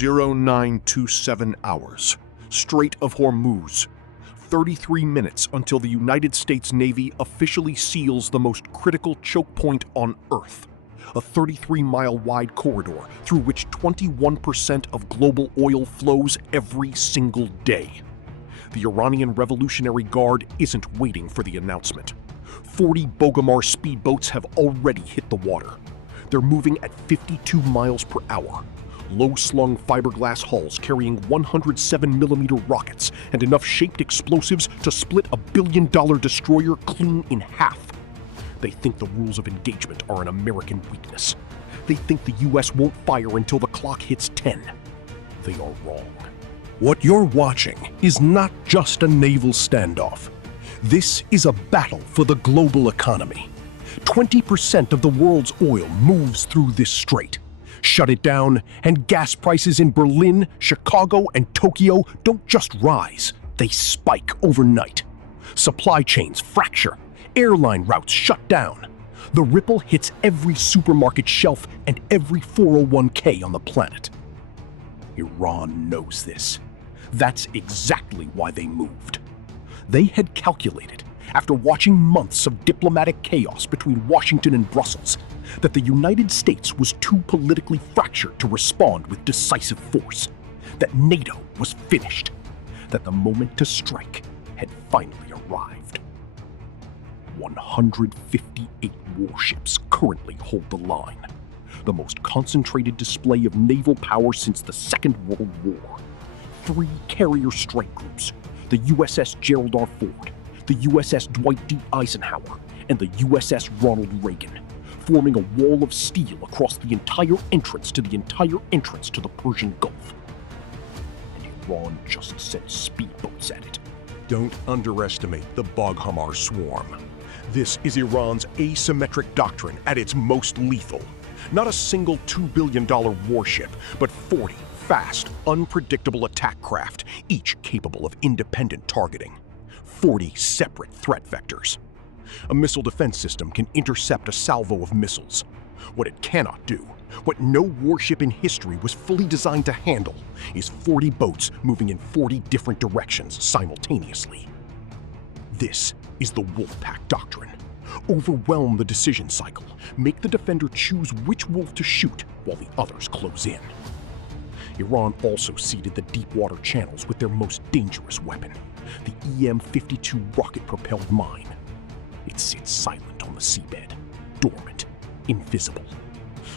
0927 hours. Strait of Hormuz. 33 minutes until the United States Navy officially seals the most critical choke point on Earth. A 33-mile-wide corridor through which 21% of global oil flows every single day. The Iranian Revolutionary Guard isn't waiting for the announcement. 40 Boghammar speedboats have already hit the water. They're moving at 52 miles per hour. Low-slung fiberglass hulls carrying 107mm rockets and enough shaped explosives to split a billion-dollar destroyer clean in half. They think the rules of engagement are an American weakness. They think the U.S. won't fire until the clock hits 10. They are wrong. What you're watching is not just a naval standoff. This is a battle for the global economy. 20% of the world's oil moves through this strait. Shut it down, and gas prices in Berlin, Chicago, and Tokyo don't just rise, they spike overnight. Supply chains fracture, airline routes shut down. The ripple hits every supermarket shelf and every 401k on the planet. Iran knows this. That's exactly why they moved. They had calculated, after watching months of diplomatic chaos between Washington and Brussels, that the United States was too politically fractured to respond with decisive force, that NATO was finished, that the moment to strike had finally arrived. 158 warships currently hold the line, the most concentrated display of naval power since the Second World War. 3 carrier strike groups, the USS Gerald R. Ford, the USS Dwight D. Eisenhower, and the USS Ronald Reagan, forming a wall of steel across the entire entrance to the Persian Gulf. And Iran just sent speedboats at it. Don't underestimate the Boghammar swarm. This is Iran's asymmetric doctrine at its most lethal. Not a single $2 billion warship, but 40 fast, unpredictable attack craft, each capable of independent targeting. 40 separate threat vectors. A missile defense system can intercept a salvo of missiles. What it cannot do, what no warship in history was fully designed to handle, is 40 boats moving in 40 different directions simultaneously. This is the Wolfpack Doctrine. Overwhelm the decision cycle, make the defender choose which wolf to shoot while the others close in. Iran also seeded the deep water channels with their most dangerous weapon, the EM-52 rocket-propelled mine. It sits silent on the seabed, dormant, invisible,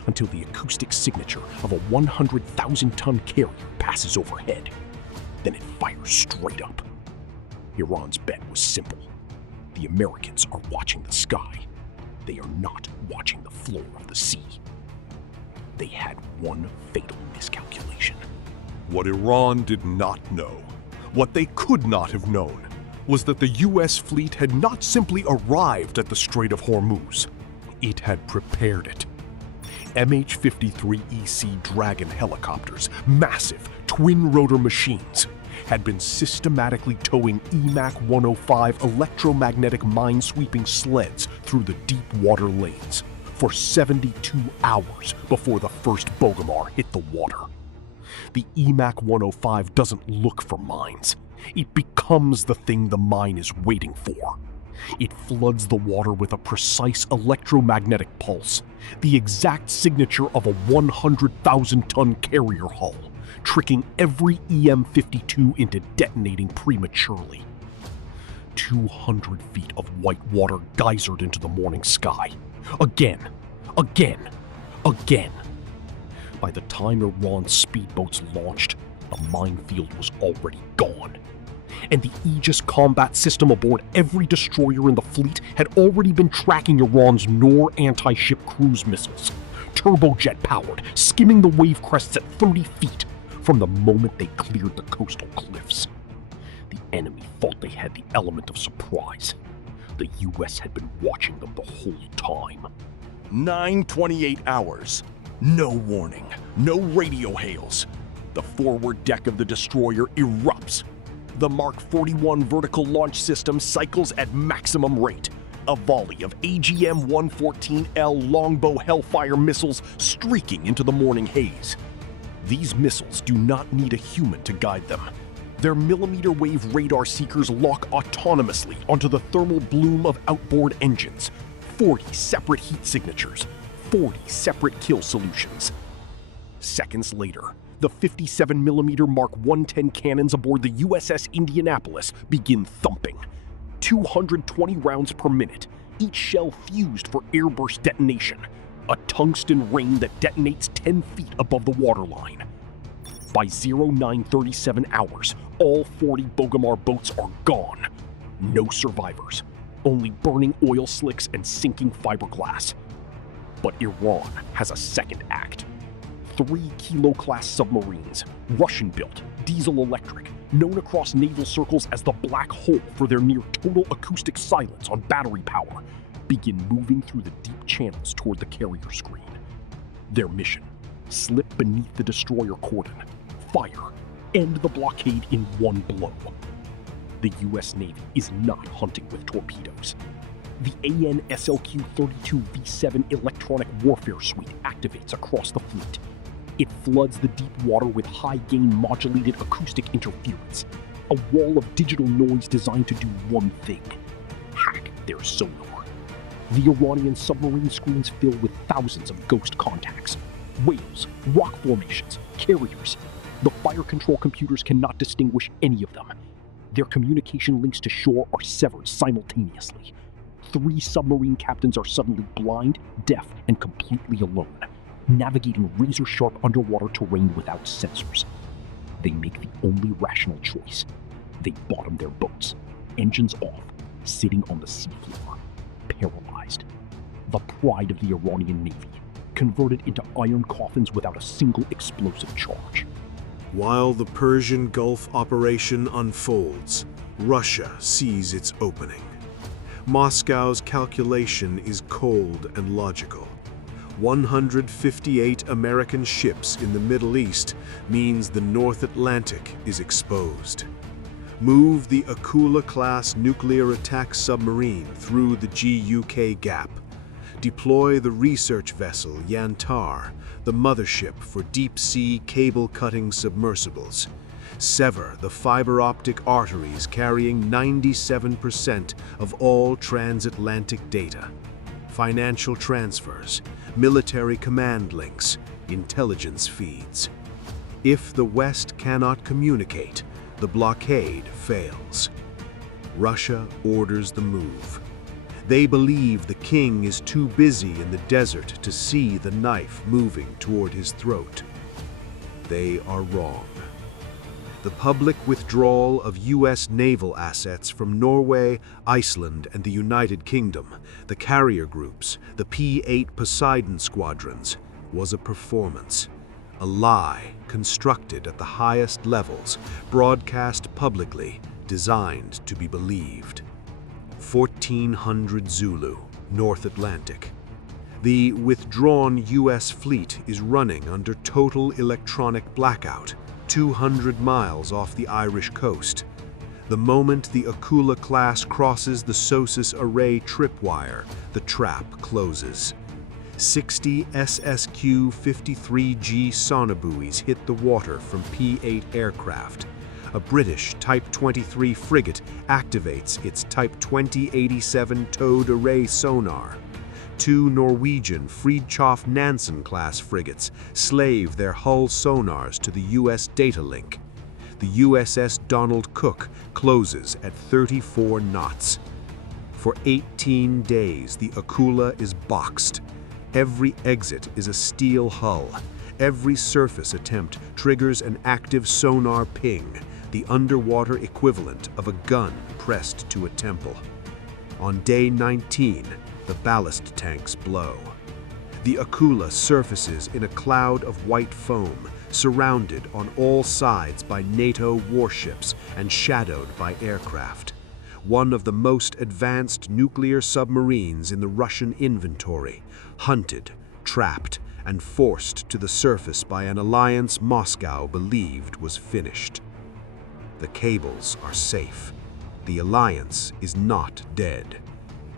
until the acoustic signature of a 100,000-ton carrier passes overhead. Then it fires straight up. Iran's bet was simple. The Americans are watching the sky. They are not watching the floor of the sea. They had one fatal miscalculation. What Iran did not know, what they could not have known, was that the U.S. fleet had not simply arrived at the Strait of Hormuz. It had prepared it. MH-53EC Dragon helicopters, massive twin-rotor machines, had been systematically towing EMAC 105 electromagnetic mine-sweeping sleds through the deep water lanes for 72 hours before the first Boghammar hit the water. The EMAC 105 doesn't look for mines. It becomes the thing the mine is waiting for. It floods the water with a precise electromagnetic pulse, the exact signature of a 100,000-ton carrier hull, tricking every EM-52 into detonating prematurely. 200 feet of white water geysered into the morning sky. Again. By the time Iran's speedboats launched, the minefield was already gone. And the Aegis combat system aboard every destroyer in the fleet had already been tracking Iran's Nor anti-ship cruise missiles, turbojet-powered, skimming the wave crests at 30 feet from the moment they cleared the coastal cliffs. The enemy thought they had the element of surprise. The U.S. had been watching them the whole time. 9:28 hours. No warning, no radio hails. The forward deck of the destroyer erupts. The Mark 41 vertical launch system cycles at maximum rate. A volley of AGM-114L longbow Hellfire missiles streaking into the morning haze. These missiles do not need a human to guide them. Their millimeter-wave radar seekers lock autonomously onto the thermal bloom of outboard engines. 40 separate heat signatures, 40 separate kill solutions. Seconds later, the 57mm Mark 110 cannons aboard the USS Indianapolis begin thumping. 220 rounds per minute, each shell fused for airburst detonation. A tungsten rain that detonates 10 feet above the waterline. By 0937 hours, all 40 Boghammar boats are gone. No survivors, only burning oil slicks and sinking fiberglass. But Iran has a second act. 3 Kilo-class submarines, Russian-built, diesel-electric, known across naval circles as the Black Hole for their near-total acoustic silence on battery power, begin moving through the deep channels toward the carrier screen. Their mission: slip beneath the destroyer cordon, fire, end the blockade in one blow. The US Navy is not hunting with torpedoes. The AN/SLQ-32V7 electronic warfare suite activates across the fleet. It floods the deep water with high-gain modulated acoustic interference, a wall of digital noise designed to do one thing: hack their sonar. The Iranian submarine screens fill with thousands of ghost contacts, whales, rock formations, carriers. The fire control computers cannot distinguish any of them. Their communication links to shore are severed simultaneously. 3 submarine captains are suddenly blind, deaf, and completely alone, navigating razor-sharp underwater terrain without sensors. They make the only rational choice. They bottom their boats, engines off, sitting on the seafloor, paralyzed. The pride of the Iranian Navy, converted into iron coffins without a single explosive charge. While the Persian Gulf operation unfolds, Russia sees its opening. Moscow's calculation is cold and logical. 158 American ships in the Middle East means the North Atlantic is exposed. Move the Akula-class nuclear attack submarine through the GUK gap. Deploy the research vessel Yantar, the mothership for deep-sea cable-cutting submersibles. Sever the fiber-optic arteries carrying 97% of all transatlantic data. Financial transfers, military command links, intelligence feeds. If the West cannot communicate, the blockade fails. Russia orders the move. They believe the king is too busy in the desert to see the knife moving toward his throat. They are wrong. The public withdrawal of U.S. naval assets from Norway, Iceland, and the United Kingdom, the carrier groups, the P-8 Poseidon squadrons, was a performance. A lie constructed at the highest levels, broadcast publicly, designed to be believed. 1400 Zulu, North Atlantic. The withdrawn U.S. fleet is running under total electronic blackout, 200 miles off the Irish coast. The moment the Akula class crosses the SOSUS array tripwire, the trap closes. 60 SSQ-53G sonobuoys hit the water from P-8 aircraft. A British Type 23 frigate activates its Type 2087 towed array sonar. 2 Norwegian Fridtjof Nansen-class frigates slave their hull sonars to the U.S. data link. The USS Donald Cook closes at 34 knots. For 18 days, the Akula is boxed. Every exit is a steel hull. Every surface attempt triggers an active sonar ping, the underwater equivalent of a gun pressed to a temple. On day 19, the ballast tanks blow. The Akula surfaces in a cloud of white foam, surrounded on all sides by NATO warships and shadowed by aircraft. One of the most advanced nuclear submarines in the Russian inventory, hunted, trapped, and forced to the surface by an alliance Moscow believed was finished. The cables are safe. The alliance is not dead.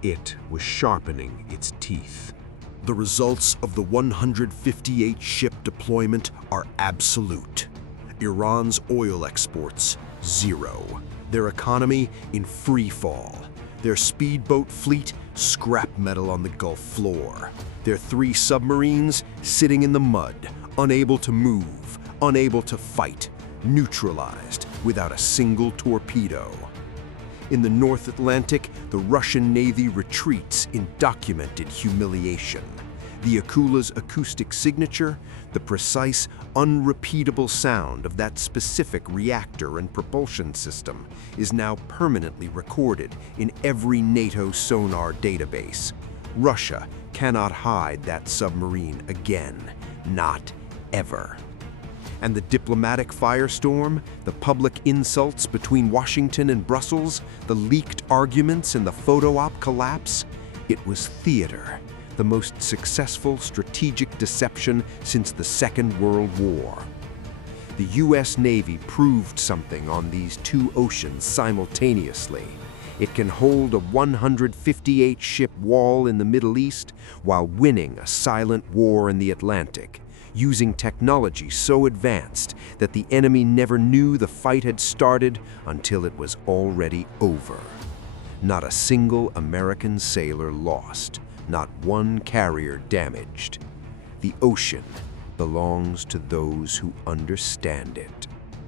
It was sharpening its teeth. The results of the 158-ship deployment are absolute. Iran's oil exports, zero. Their economy in free fall. Their speedboat fleet, scrap metal on the Gulf floor. Their 3 submarines sitting in the mud, unable to move, unable to fight, neutralized without a single torpedo. In the North Atlantic, the Russian Navy retreats in documented humiliation. The Akula's acoustic signature, the precise, unrepeatable sound of that specific reactor and propulsion system, is now permanently recorded in every NATO sonar database. Russia cannot hide that submarine again, not ever. And the diplomatic firestorm, the public insults between Washington and Brussels, the leaked arguments and the photo op collapse, it was theater, the most successful strategic deception since the Second World War. The U.S. Navy proved something on these 2 oceans simultaneously. It can hold a 158-ship wall in the Middle East while winning a silent war in the Atlantic, using technology so advanced that the enemy never knew the fight had started until it was already over. Not a single American sailor lost, not one carrier damaged. The ocean belongs to those who understand it.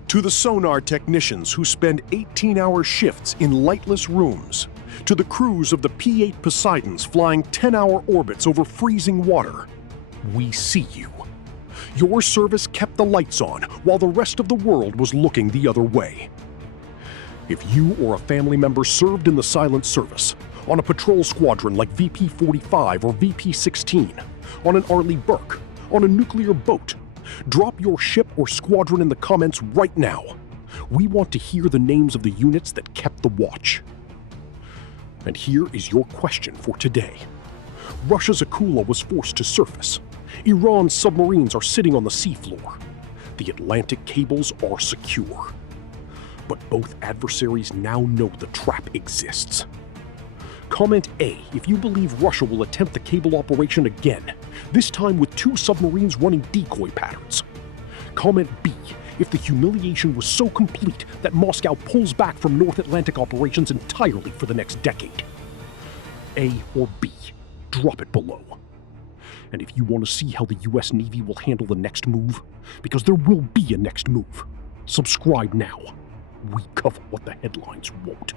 To the sonar technicians who spend 18-hour shifts in lightless rooms, to the crews of the P-8 Poseidons flying 10-hour orbits over freezing water, we see you. Your service kept the lights on while the rest of the world was looking the other way. If you or a family member served in the silent service, on a patrol squadron like VP-45 or VP-16, on an Arleigh Burke, on a nuclear boat, drop your ship or squadron in the comments right now. We want to hear the names of the units that kept the watch. And here is your question for today. Russia's Akula was forced to surface. Iran's submarines are sitting on the seafloor. The Atlantic cables are secure. But both adversaries now know the trap exists. Comment A if you believe Russia will attempt the cable operation again, this time with 2 submarines running decoy patterns. Comment B if the humiliation was so complete that Moscow pulls back from North Atlantic operations entirely for the next decade. A or B, drop it below. And if you want to see how the US Navy will handle the next move, because there will be a next move, subscribe now. We cover what the headlines won't.